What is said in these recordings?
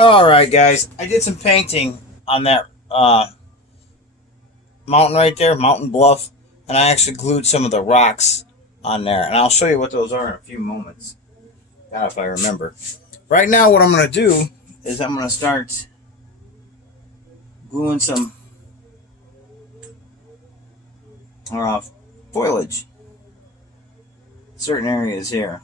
All right, guys. I did some painting on that mountain right there, mountain bluff, and I actually glued some of the rocks on there, and I'll show you what those are in a few moments. God, if I remember. Right now, what I'm going to do is I'm going to start gluing some foliage certain areas here.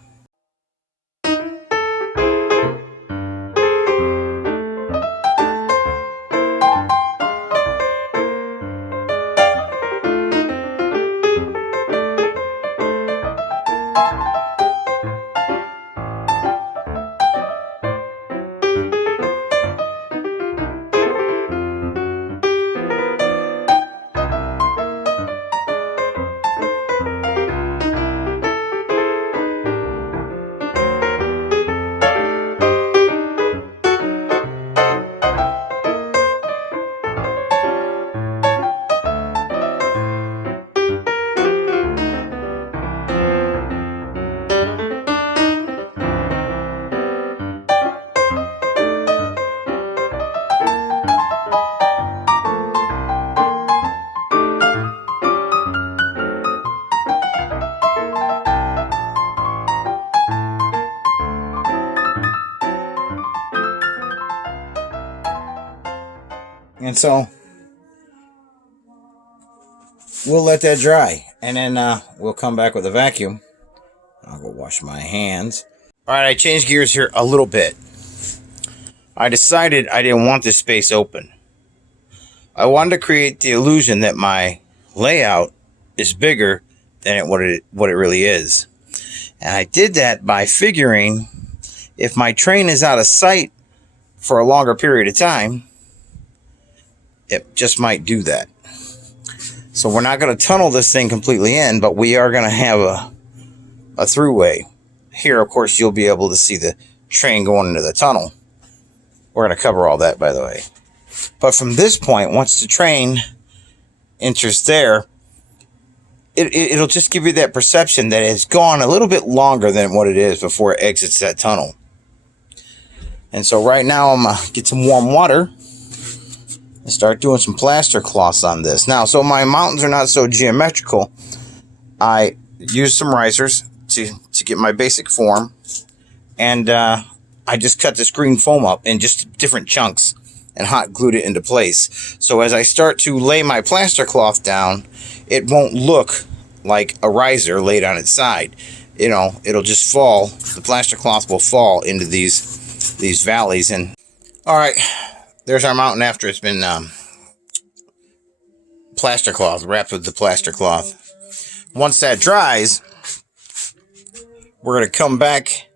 And so we'll let that dry, and then we'll come back with a vacuum. I'll go wash my hands. All right, I changed gears here a little bit. I decided I didn't want this space open. I wanted to create the illusion that my layout is bigger than what it really is. And I did that by figuring if my train is out of sight for a longer period of time, it just might do that. So we're not going to tunnel this thing completely in, but we are going to have a throughway. Here, of course, you'll be able to see the train going into the tunnel. We're going to cover all that, by the way. But from this point, once the train enters there, it'll just give you that perception that it's gone a little bit longer than what it is before it exits that tunnel. And so right now, I'm going to get some warm water and start doing some plaster cloths on this. Now, so my mountains are not so geometrical. I use some risers to get my basic form. And I just cut this green foam up in just different chunks and hot glued it into place. So as I start to lay my plaster cloth down, it won't look like a riser laid on its side. You know, it'll just fall. The plaster cloth will fall into these valleys. And all right, there's our mountain after it's been plaster cloth, wrapped with the plaster cloth. Once that dries, we're going to come back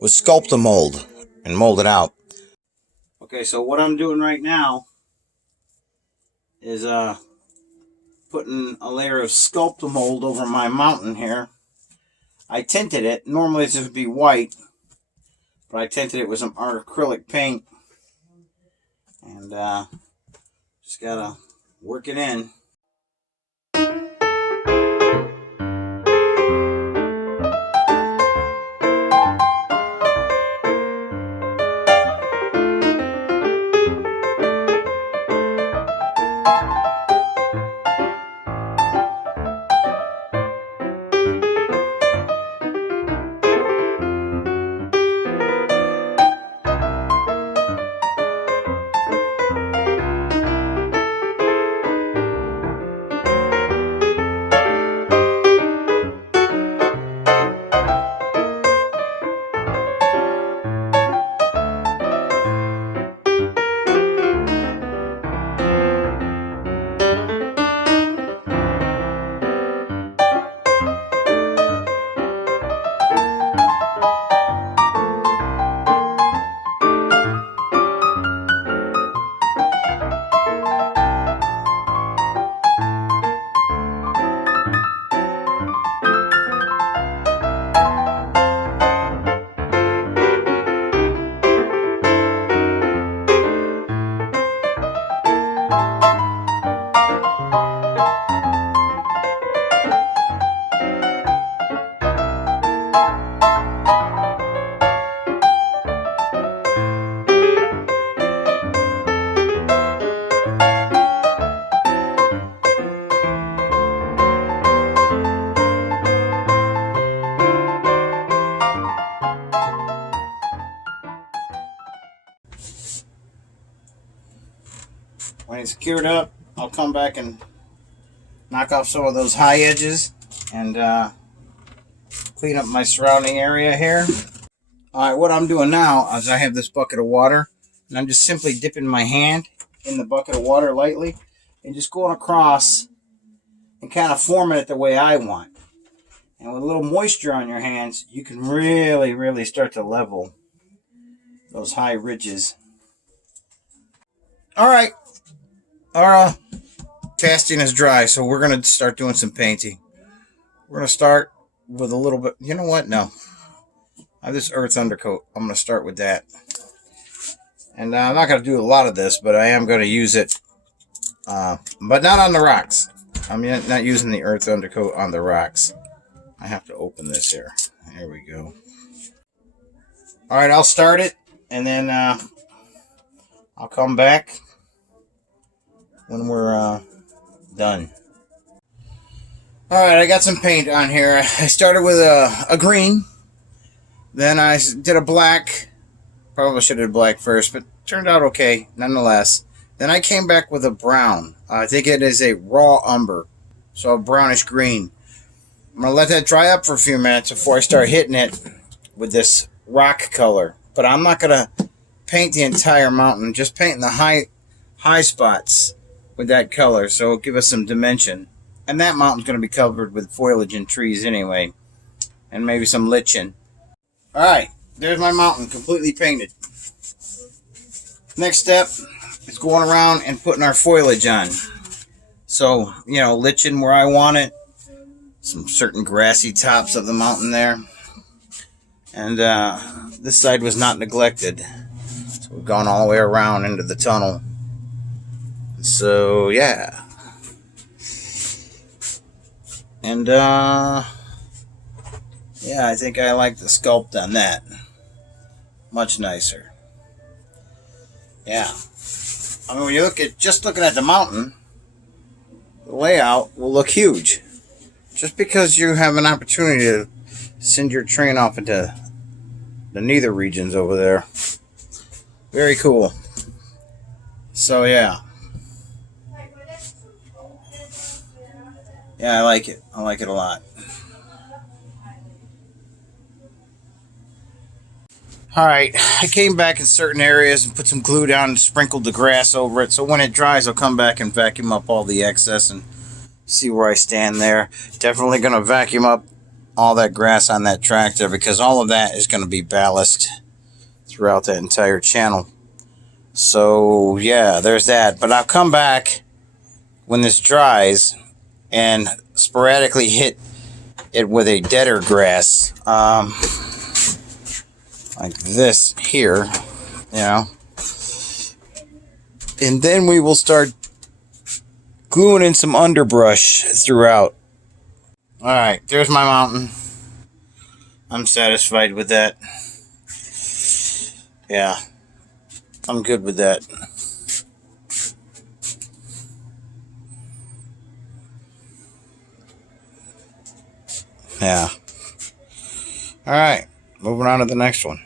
with Sculpt-A-Mold and mold it out. Okay, so what I'm doing right now is putting a layer of Sculpt-A-Mold over my mountain here. I tinted it. Normally this would be white, but I tinted it with some art acrylic paint. And just gotta work it in. it's cured up, I'll come back and knock off some of those high edges and clean up my surrounding area here. Alright, what I'm doing now is I have this bucket of water, and I'm just simply dipping my hand in the bucket of water lightly and just going across and kind of forming it the way I want. And with a little moisture on your hands, you can really start to level those high ridges. Alright, our casting is dry, so we're going to start doing some painting. We're going to start with a little bit, you know what? No. I have this earth undercoat. I'm going to start with that. And I'm not going to do a lot of this, but I am going to use it, but not on the rocks. I'm not using the earth undercoat on the rocks. I have to open this here. There we go. Alright, I'll start it, and then I'll come back when we're done. Alright, I got some paint on here. I started with a green. Then I did a black. Probably should have did black first, but turned out okay nonetheless. Then I came back with a brown. I think it is a raw umber, so a brownish green. I'm going to let that dry up for a few minutes before I start hitting it with this rock color. But I'm not going to paint the entire mountain, just painting the high spots with that color, so it'll give us some dimension. And that mountain's going to be covered with foliage and trees anyway, and maybe some lichen. Alright, there's my mountain completely painted. Next step is going around and putting our foliage on. So, you know, lichen where I want it. Some certain grassy tops of the mountain there. And this side was not neglected. So we've gone all the way around into the tunnel. So, yeah. And, yeah, I think I like the sculpt on that. Much nicer. Yeah. I mean, when you look at, just looking at the mountain, the layout will look huge. Just because you have an opportunity to send your train off into the nether regions over there. Very cool. So, yeah. Yeah, I like it. I like it a lot. Alright, I came back in certain areas and put some glue down and sprinkled the grass over it. So when it dries, I'll come back and vacuum up all the excess and see where I stand there. Definitely going to vacuum up all that grass on that tractor because all of that is going to be ballast throughout that entire channel. So, yeah, there's that. But I'll come back when this dries and sporadically hit it with a deader grass. Like this here, you know. And then we will start gluing in some underbrush throughout. Alright, there's my mountain. I'm satisfied with that. Yeah, I'm good with that. Yeah. Alright, moving on to the next one.